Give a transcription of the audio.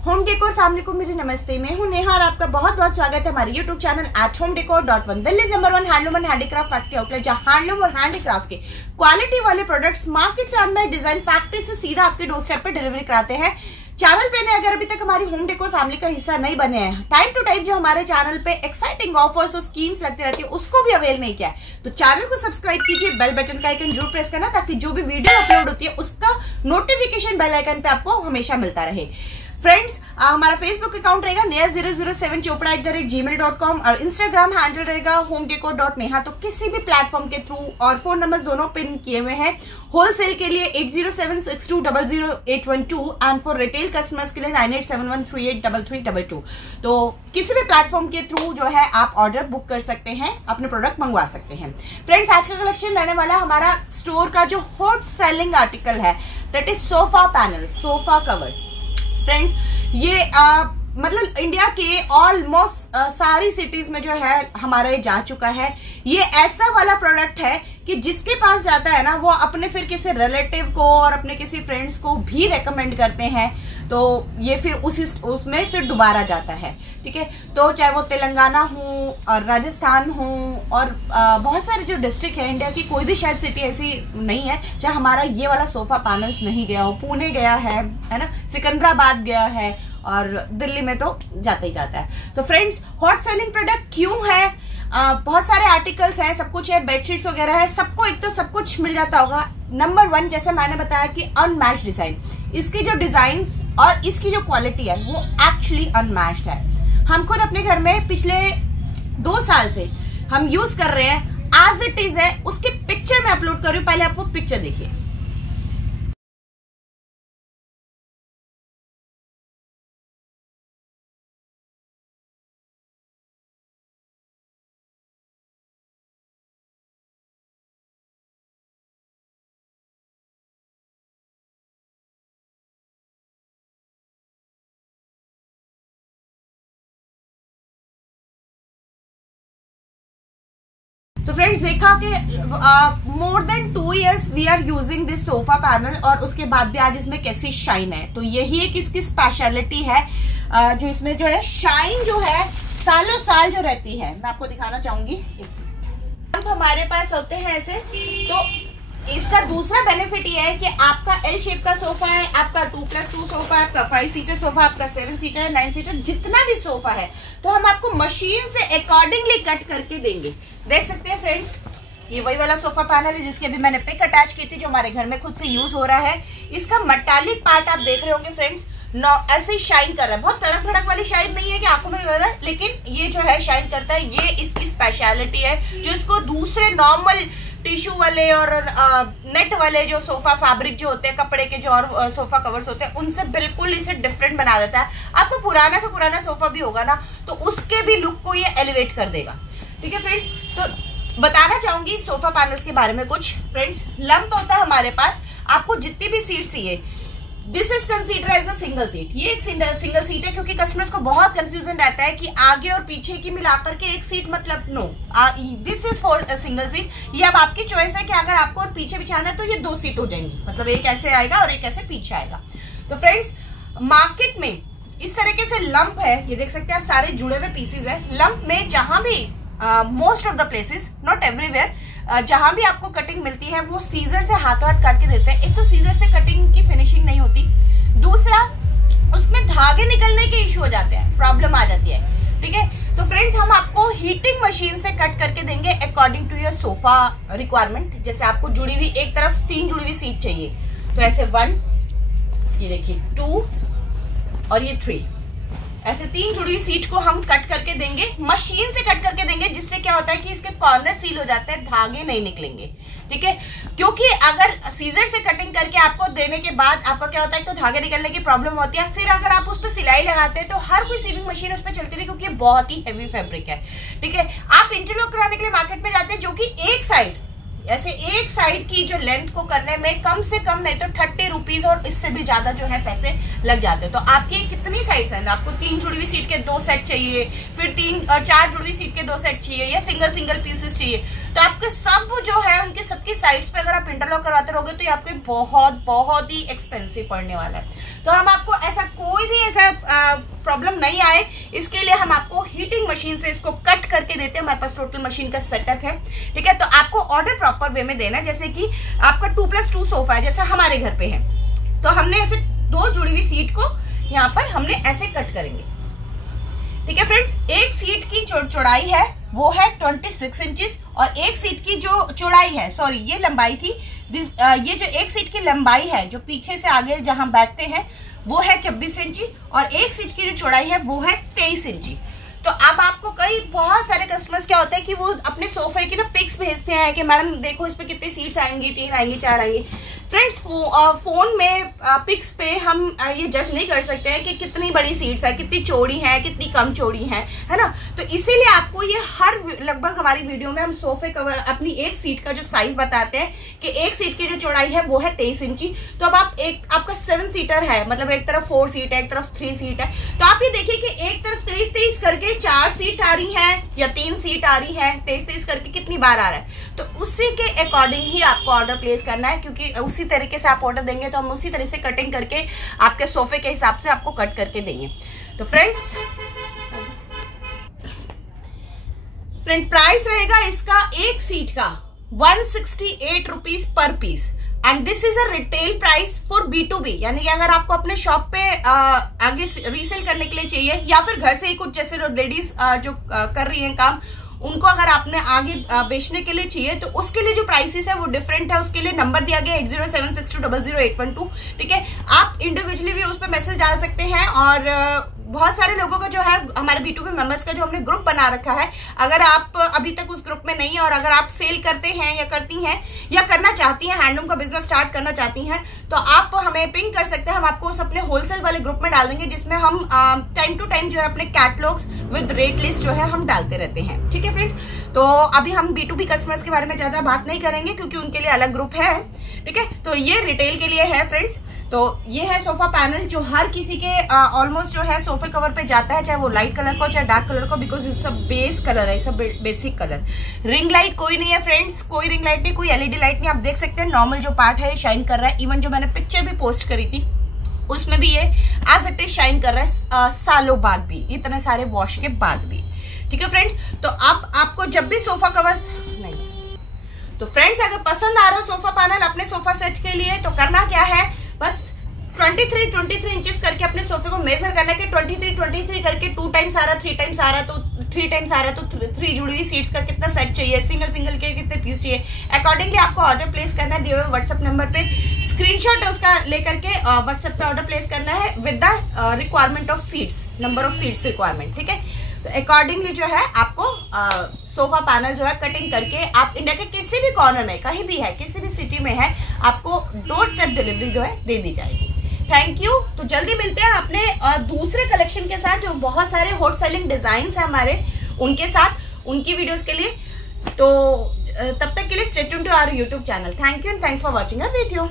Home decor family को मेरे नमस्ते। मैं हूं नेहा और आपका बहुत बहुत स्वागत है हमारे YouTube channel @homedecor.1 Delhi number 1 handloom and handicraft factory outlet, जहां हैंडलूम और हैंडीक्राफ्ट के क्वालिटी वाले प्रोडक्ट्स मार्केट से अनमेड डिजाइन फैक्ट्री से सीधा आपके डोर स्टेप पे डिलीवरी कराते हैं। चैनल पे ने अगर अभी तक हमारी होम डेकोर फैमिली का हिस्सा नहीं बने हैं, टाइम टू टाइम जो हमारे चैनल पे एक्साइटिंग ऑफर्स और स्कीम्स लगती रहती है उसको भी अवेल नहीं किया है तो चैनल को सब्सक्राइब कीजिए, बेल बटन का आइकन जरूर प्रेस करना ताकि जो भी वीडियो अपलोड होती है उसका नोटिफिकेशन बेल आइकन पे आपको हमेशा मिलता रहे। फ्रेंड्स, हमारा फेसबुक अकाउंट रहेगा neha007chopra@gmail.com और इंस्टाग्राम हैंडल रहेगा homedecor.neha। तो किसी भी प्लेटफॉर्म के थ्रू, और फोन नंबर दोनों पिन किए हुए हैं। होलसेल के लिए 8076200812 एंड फॉर रिटेल कस्टमर्स के लिए 9871383322। तो किसी भी प्लेटफॉर्म के थ्रू जो है आप ऑर्डर बुक कर सकते हैं, अपने प्रोडक्ट मंगवा सकते हैं। फ्रेंड्स, आज का कलेक्शन रहने वाला हमारा स्टोर का जो हॉट सेलिंग आर्टिकल है, that is sofa panel, sofa covers. Friends, ये मतलब इंडिया के ऑलमोस्ट सारी सिटीज में जो है हमारा ये जा चुका है। ये ऐसा वाला प्रोडक्ट है कि जिसके पास जाता है ना, वो अपने फिर किसी रिलेटिव को और अपने किसी फ्रेंड्स को भी रेकमेंड करते हैं, तो ये फिर उसमें फिर दोबारा जाता है। ठीक है, तो चाहे वो तेलंगाना हो और राजस्थान हो और बहुत सारे जो डिस्ट्रिक्ट है इंडिया की, कोई भी शायद सिटी ऐसी नहीं है जहां हमारा ये वाला सोफा पैनल्स नहीं गया हो। पुणे गया है ना, सिकंदराबाद गया है और दिल्ली में तो जाता ही जाता है। तो फ्रेंड्स, हॉट सेलिंग प्रोडक्ट क्यों है? बहुत सारे आर्टिकल्स हैं, सब कुछ है, बेडशीट्स वगैरह है, सबको एक तो सब कुछ मिल जाता होगा। नंबर 1, जैसे मैंने बताया कि अनमैच्ड डिजाइन, इसकी जो डिजाइन्स और इसकी जो क्वालिटी है वो एक्चुअली अनमैच्ड है। हम खुद अपने घर में पिछले 2 साल से हम यूज कर रहे हैं, एज इट इज है। उसकी पिक्चर मैं अपलोड कर रही हूँ, पहले आप वो पिक्चर देखिए। तो फ्रेंड्स, देखा कि more than 2 years we are using this sofa panel और उसके बाद भी आज इसमें कैसी शाइन है। तो यही एक इसकी स्पेशलिटी है, जो इसमें जो है शाइन जो है सालों साल जो रहती है। मैं आपको दिखाना चाहूंगी। हमारे पास होते हैं ऐसे, तो इसका दूसरा बेनिफिट ये है कि आपका L शेप का सोफा है, आपका 2+2 सोफा है, आपका 5 सीटर सोफा, आपका 7 सीटर, 9 सीटर, जितना भी सोफा है तो हम आपको मशीन से अकॉर्डिंगली कट करके देंगे। देख सकते हैं फ्रेंड्स, ये वही वाला सोफा पैनल है जिसके भी मैंने पिक अटैच की थी, जो हमारे घर में खुद से यूज हो रहा है। इसका मेटालिक पार्ट आप देख रहे होंगे फ्रेंड्स, ऐसे ही शाइन कर रहा है। बहुत तड़क भड़क वाली शाइन नहीं है कि आंखों में लग रहा है, लेकिन ये जो है शाइन करता है। ये इसकी स्पेशलिटी है, जो इसको दूसरे नॉर्मल टिश्यू वाले और नेट वाले जो सोफा फैब्रिक जो होते हैं, कपड़े के जो और सोफा कवर्स होते हैं, उनसे बिल्कुल इसे डिफरेंट बना देता है। आपको पुराना से पुराना सोफा भी होगा ना, तो उसके भी लुक को ये एलिवेट कर देगा। ठीक है फ्रेंड्स, तो बताना चाहूंगी सोफा पैनल्स के बारे में कुछ। फ्रेंड्स, लंप होता है हमारे पास, आपको जितनी भी सीट चाहिए, this is consider as a single seat. ये एक सिंगल सीट है, क्योंकि कस्टमर्स को बहुत कंफ्यूजन रहता है कि आगे और पीछे की मिलाकर के एक सीट, मतलब no, this is for a single seat. ये अब आपकी चॉइस है कि अगर आपको और पीछे बिछाना है तो ये 2 सीट हो जाएंगी, मतलब एक ऐसे आएगा और एक ऐसे पीछे आएगा। तो फ्रेंड्स, मार्केट में इस तरीके से लंप है, ये देख सकते हैं आप, सारे जुड़े हुए पीसेज है। लंप में जहां भी most of the places, not everywhere, जहां भी आपको कटिंग मिलती है वो सीजर से हाथों हाथ काट के देते हैं। एक तो सीजर से कटिंग की फिनिशिंग नहीं होती, दूसरा उसमें धागे निकलने के इश्यू हो जाते हैं, प्रॉब्लम आ जाती है। ठीक है, तो फ्रेंड्स, हम आपको हीटिंग मशीन से कट करके देंगे according to your sofa requirement. जैसे आपको जुड़ी हुई, एक तरफ 3 जुड़ी हुई सीट चाहिए, तो ऐसे 1, ये देखिए 2 और ये 3, ऐसे 3 जुड़ी हुई सीट को हम कट करके देंगे, मशीन से कट करके देंगे, जिससे क्या होता है कि इसके कॉर्नर सील हो जाते हैं, धागे नहीं निकलेंगे। ठीक है, क्योंकि अगर सीजर से कटिंग करके आपको देने के बाद आपका क्या होता है, तो धागे निकलने की प्रॉब्लम होती है। फिर अगर आप उस पर सिलाई लगाते हैं तो हर कोई सीविंग मशीन उस पर चलती नहीं, क्योंकि बहुत ही हेवी फैब्रिक है। ठीक है, आप इंटरलॉक कराने के लिए मार्केट में जाते हैं, जो कि एक साइड ऐसे एक साइड की जो लेंथ को करने में कम से कम नहीं तो 30 रुपीज और इससे भी ज्यादा जो है पैसे लग जाते हैं। तो आपकी कितनी साइड्स हैं, आपको 3 जुड़ी हुई सीट के 2 सेट चाहिए, फिर 4 जुड़ी हुई सीट के 2 सेट चाहिए, या सिंगल पीसेस चाहिए, तो आपके सब जो है उनके सबकी साइड्स पे अगर आप इंटरलॉक करवाते रहोगे तो ये आपको बहुत ही एक्सपेंसिव पड़ने वाला है। तो हम आपको ऐसा कोई भी ऐसा प्रॉब्लम नहीं आए, इसके लिए हम आपको हीटिंग मशीन से इसको कट करके देते हैं। हमारे पास टोटल मशीन का सेटअप है, ठीक है। तो आपको ऑर्डर प्रॉपर वे में देना है। जैसे कि आपका 2+2 सोफा है, जैसा हमारे घर पे है, तो हमने ऐसे 2 जुड़ी हुई सीट को यहाँ पर हमने ऐसे कट करेंगे, ठीक है फ्रेंड्स। एक सीट की जो चौड़ाई है वो है 26 इंचेस और एक सीट की जो चौड़ाई है, सॉरी ये लंबाई थी, ये जो एक सीट की लंबाई है जो पीछे से आगे जहां बैठते हैं वो है 26 इंची और एक सीट की जो चौड़ाई है वो है 23 इंची। तो अब आपको बहुत सारे कस्टमर्स क्या होता है कि वो अपने सोफे की ना पिक्स भेजते हैं कि मैडम देखो इस पे कितनी सीट्स आएंगी, 3 आएंगी, 4 आएंगी। फ्रेंड्स फोन में पिक्स पे हम ये जज नहीं कर सकते हैं कि कितनी बड़ी सीट्स है, कितनी चौड़ी है, कितनी कम चौड़ी है ना। तो इसीलिए आपको ये लगभग हमारी वीडियो में हम सोफे कवर अपनी एक सीट का जो साइज बताते हैं कि एक सीट की जो चौड़ाई है वो है 23 इंची। तो अब आपका 7 सीटर है, मतलब एक तरफ 4 सीट है, एक तरफ 3 सीट है, तो आप ये देखिए कि एक तरफ 23 करके 4 सीट आ रही है या 3 सीट आ रही है, 23 करके कितनी बार आ रहा है। तो उसी के अकॉर्डिंग ही आपको ऑर्डर प्लेस करना है, क्योंकि उसी तरीके से आप ऑर्डर देंगे तो हम उसी तरह से कटिंग करके आपके सोफे के हिसाब से आपको कट करके देंगे। तो फ्रेंड्स प्राइस रहेगा इसका एक सीट का 168 rupees per piece and this is a retail price for B2B, यानी कि अगर आपको अपने शॉप पे आगे रीसेल करने के लिए चाहिए या फिर घर से ही कुछ जैसे लेडीज जो कर रही हैं काम, उनको अगर आपने आगे बेचने के लिए चाहिए तो उसके लिए जो प्राइसेस है वो डिफरेंट है। उसके लिए नंबर दिया गया 8076200812, ठीक है। आप इंडिविजुअली भी उस पर मैसेज डाल सकते हैं और बहुत सारे लोगों का जो है हमारे B2B मेंबर्स का जो हमने ग्रुप बना रखा है, अगर आप अभी तक उस ग्रुप में नहीं है और अगर आप सेल करते हैं या करती हैं या करना चाहती हैं, हैंडलूम का बिजनेस स्टार्ट करना चाहती हैं, तो आप हमें पिंग कर सकते हैं। हम आपको उस अपने होलसेल वाले ग्रुप में डाल देंगे जिसमें हम टाइम टू टाइम जो है अपने कैटलॉग्स विद रेट लिस्ट जो है हम डालते रहते हैं, ठीक है फ्रेंड्स। तो अभी हम B2B कस्टमर्स के बारे में ज्यादा बात नहीं करेंगे क्योंकि उनके लिए अलग ग्रुप है, ठीक है। तो ये रिटेल के लिए है फ्रेंड्स। तो ये है सोफा पैनल जो हर किसी के ऑलमोस्ट जो है सोफे कवर पे जाता है, चाहे वो लाइट कलर का हो चाहे डार्क कलर का, बिकॉज इस सब बेस कलर है, सब बेसिक कलर। रिंग लाइट कोई नहीं है फ्रेंड्स, कोई रिंग लाइट नहीं, कोई LED लाइट नहीं। आप देख सकते हैं नॉर्मल जो पार्ट है शाइन कर रहा है। इवन जो मैंने पिक्चर भी पोस्ट करी थी उसमें भी ये एज इट इज शाइन कर रहा है सालों बाद भी, इतने सारे वॉश के बाद भी, ठीक है फ्रेंड्स। तो अब आपको जब भी सोफा कवर नहीं, तो फ्रेंड्स अगर पसंद आ रहा हो सोफा पैनल अपने सोफा सेट के लिए तो करना क्या है, बस 23 इंचेस करके अपने सोफे को मेजर करना है कि 23 करके 2 टाइम्स आ रहा, 3 टाइम्स आ रहा, तो 3 टाइम्स आ रहा तो 3 जुड़ी हुई सीट्स का कितना सेट चाहिए, सिंगल के कितने पीस चाहिए, अकॉर्डिंगली आपको ऑर्डर प्लेस करना है। दिए हुए व्हाट्सएप नंबर पे स्क्रीनशॉट है उसका लेकर के व्हाट्सएप पे ऑर्डर प्लेस करना है with the requirement of seats, number of seats requirement, ठीक है। तो अकॉर्डिंगली जो है आपको सोफा पैनल जो है कटिंग करके आप इंडिया के किसी भी कॉर्नर में, कहीं भी है, किसी भी सिटी में है, आपको डोर स्टेप डिलीवरी जो है दे दी जाएगी। Thank you. तो जल्दी मिलते हैं अपने दूसरे कलेक्शन के साथ, जो बहुत सारे हॉट सेलिंग डिजाइन है हमारे, उनके साथ, उनकी वीडियोस के लिए। तो तब तक के लिए stay tuned to our YouTube channel. Thank you and thanks for watching our video.